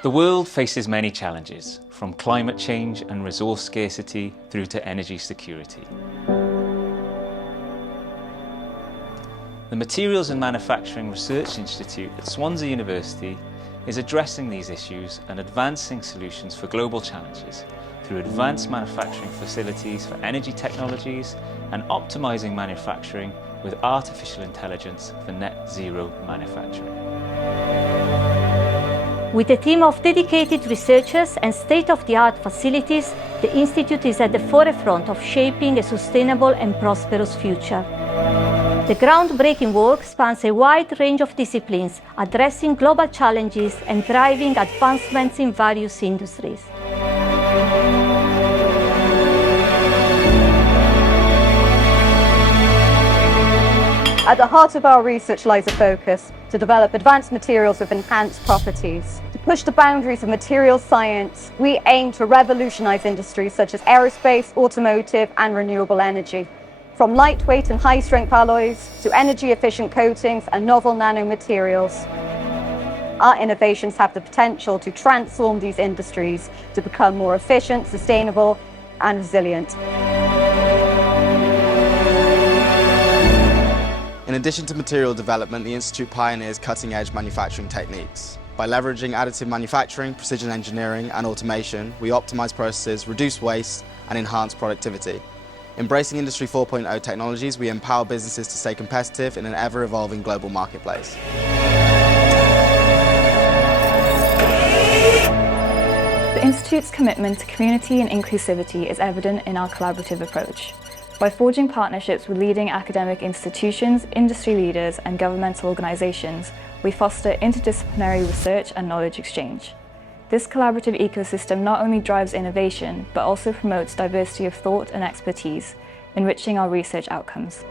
The world faces many challenges, from climate change and resource scarcity through to energy security. The Materials and Manufacturing Research Institute at Swansea University is addressing these issues and advancing solutions for global challenges through advanced manufacturing facilities for energy technologies and optimising manufacturing with artificial intelligence for net zero manufacturing. With a team of dedicated researchers and state-of-the-art facilities, the Institute is at the forefront of shaping a sustainable and prosperous future. The groundbreaking work spans a wide range of disciplines, addressing global challenges and driving advancements in various industries. At the heart of our research lies a focus to develop advanced materials with enhanced properties. To push the boundaries of materials science, we aim to revolutionize industries such as aerospace, automotive, and renewable energy. From lightweight and high-strength alloys to energy-efficient coatings and novel nanomaterials. Our innovations have the potential to transform these industries to become more efficient, sustainable, and resilient. In addition to material development, the Institute pioneers cutting-edge manufacturing techniques. By leveraging additive manufacturing, precision engineering, and automation, we optimize processes, reduce waste, and enhance productivity. Embracing Industry 4.0 technologies, we empower businesses to stay competitive in an ever-evolving global marketplace. The Institute's commitment to community and inclusivity is evident in our collaborative approach. By forging partnerships with leading academic institutions, industry leaders, and governmental organisations, we foster interdisciplinary research and knowledge exchange. This collaborative ecosystem not only drives innovation, but also promotes diversity of thought and expertise, enriching our research outcomes.